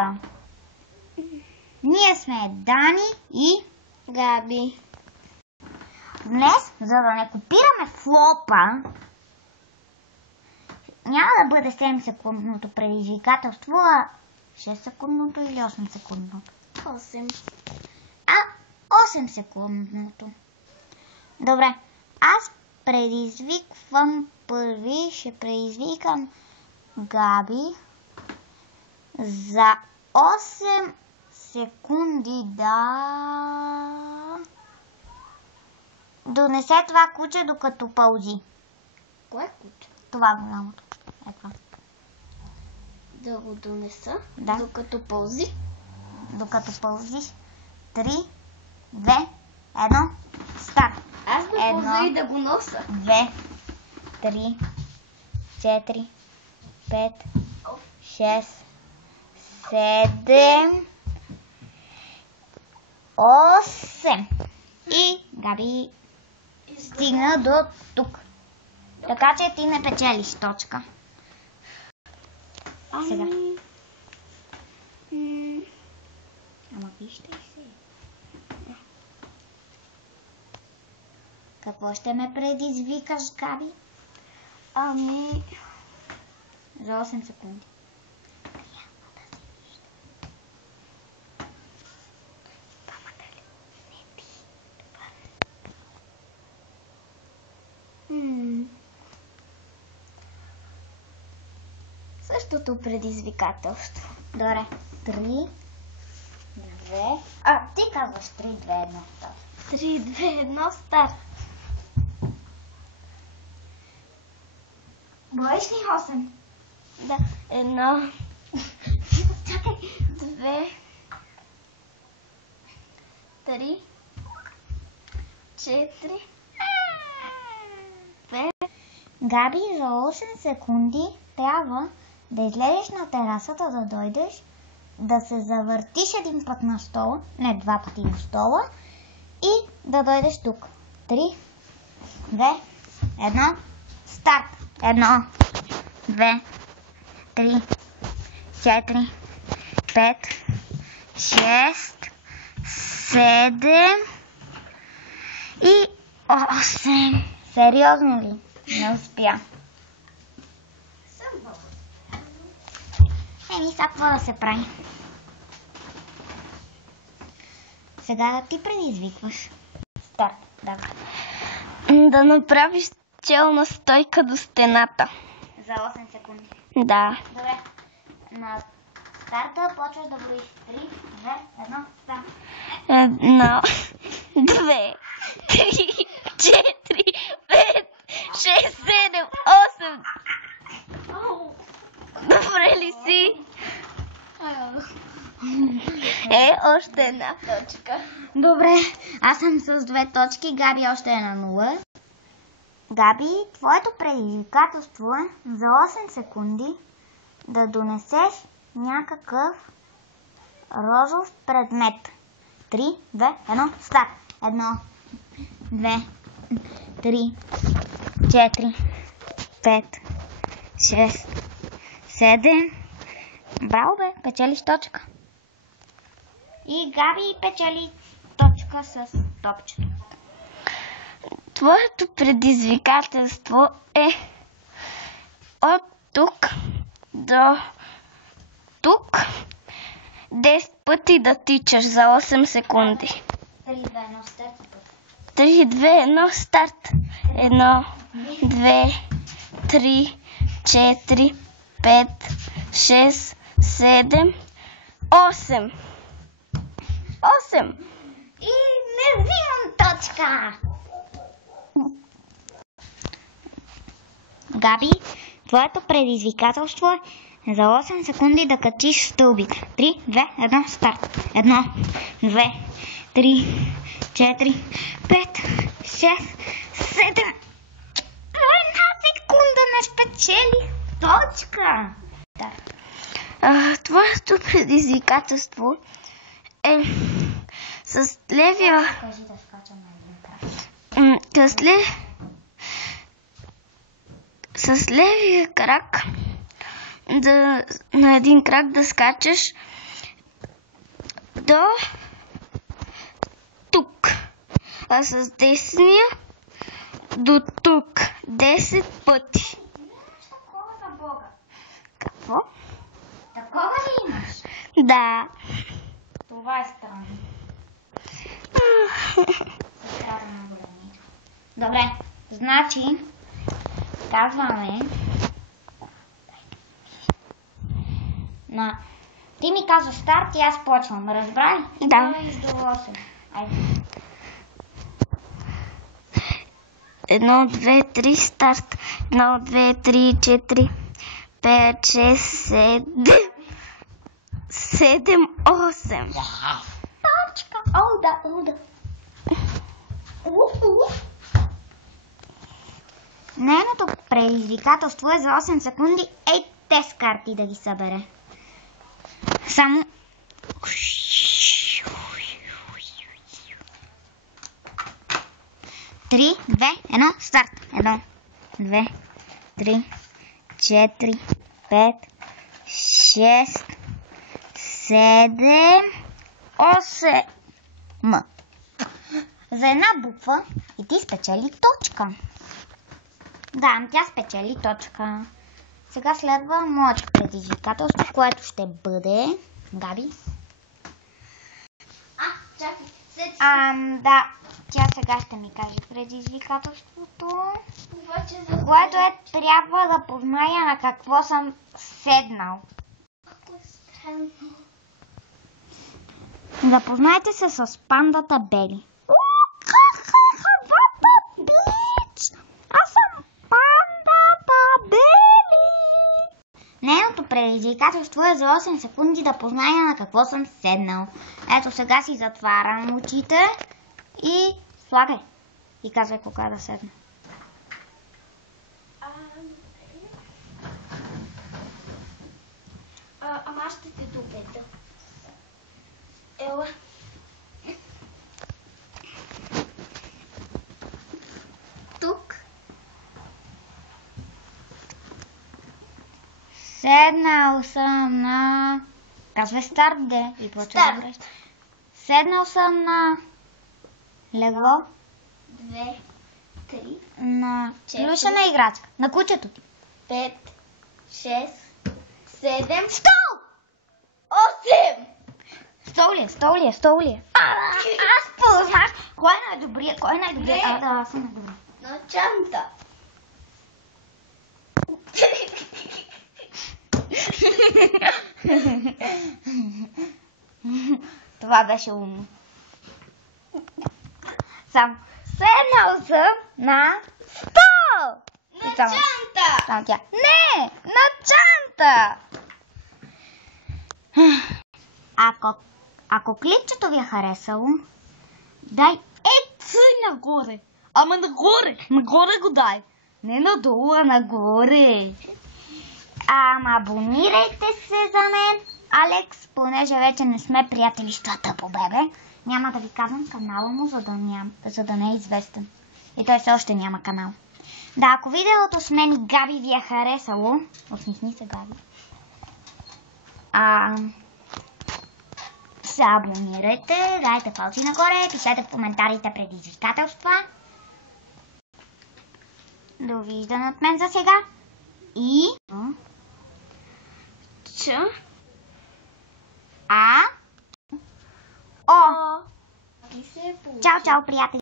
точка. Ние сме Дани и Габи. Днес, за да не копираме флопа, няма да бъде 7-секундното предизвикателство, а 6-секундното или 8-секундното? 8. 8-секундното. Добре, аз предизвиквам първи, ще предизвикам Габи за 8 секунди да донесе това куче докато пълзи. Кое куче? Това голямото. Ето. Да го донеса? Да. Докато пълзи? Докато пълзиш. 3, 2, 1, старт. Аз да пълза и да го носа. 2, 3, 4, 5, 6, 7, 8. И Габи стигна до тук. Така че ти не печелиш точка. Сега. Ама вижте се. Какво ще ме предизвикаш, Габи? За 8 секунди. Същото предизвикателство. Добре. 3, 2... ти казваш 3, 2, 1. 3, 2, 1, старт. Броиш ли 8? Да. 1. Чакай. 2. 3. 4. 5. Габи, за 8 секунди трябва да излезеш на терасата, да дойдеш, да се завъртиш един път на стола, не 2 пъти на стола, и да дойдеш тук. 3, 2, 1, старт! 1, 2, 3, 4, 5, 6, 7 и 8. Сериозно ли? Не успя. Сега какво да се прави? Сега ти предизвикваш. Старт, давай. Да направиш челна стойка до стената. За 8 секунди. Да. Добре. На старта почваш да броиш. 3, 2, 1, старт. 1, 2, 3, 4, 5, 6, 7, 8. Добре ли си? Още една точка. Добре, аз съм с 2 точки, Габи още е на 0. Габи, твоето предизвикателство е за 8 секунди да донесеш някакъв розов предмет. 3, 2, 1, старт! 1, 2, 3, 4, 5, 6, 7. Браво бе, печелиш точка. И Габи печели точка с топчето. Твоето предизвикателство е от тук до тук 10 пъти да тичаш за 8 секунди. 3, 2, 1, старт. 3, 2, 1, старт. 1, 2, 3, 4, 5, 6, 7, 8. 8. И не взимам точка. Габи, твоето предизвикателство е за 8 секунди да качиш стълбик. 3, 2, 1, старт. 1, 2, 3, 4, 5, 6, 7. Една секунда не спечелих точка. Да. Твоето предизвикателство е с левия... Кажи да скачам на един крак. С левия крак на един крак да скачаш до тук. А с десния до тук. 10 пъти. Имаш такова за Бога. Какво? Такова ли имаш? Да. Това е странно. Сестрата на големите. Добре, значи казваме на... Ти ми казва старт и аз почвам. Разбра ли? Да. До 8. Айде. 1, 2, 3, старт. 1, 2, 3, 4, 5, 6, 7, 8. Точка. Олда. Нейното предизвикателство е за 8 секунди. Ей, тези карти да ги събере. Само... Три, две, едно, старт. 1, 2, 3, 4, 5, 6, 7, 8. За една буква и ти спечели точка. Да, тя спечели точка. Сега следва моето предизвикателство, което ще бъде... Габи? Чакай. Да, тя сега ще ми каже предизвикателството, което е трябва да позная на какво съм седнал. Запознайте се с пандата Бели. Аз съм пандата Бели! Нейното предизвикателство е за 8 секунди да позная на какво съм седнал. Ето сега си затварям очите и слагай. И казвай кога да седна. Ама аз ще те доведа. Ела. Тук. Седнал съм на... Казвай старт, де. И почва да говориш. Седнал съм на... Легло. 2, 3, На... Четири. Плюшена играчка. На кучето ти. 5, 6, 7, Стол! 8. Стол ли е? Аз познах. Кой е най-добрият? Не. Да, аз съм най-добрият. На чанта. Това беше умно. Седнал съм на стол! На чанта. Там тя. Не! На чанта! Ако клипчето ви е харесало, дай нагоре. Ама нагоре! Нагоре го дай! Не надолу, а нагоре. Абонирайте се за мен, Алекс, понеже вече не сме приятелищата по бебе. Няма да ви казвам канала му, за да не е известен. И той все още няма канал. Да, ако видеото с мен и Габи ви е харесало, усмихни се, Габи. Се абонирайте, дайте палци нагоре, пишете в коментарите предизвикателства. Довиждане от мен за сега. И... О! Чао, приятели!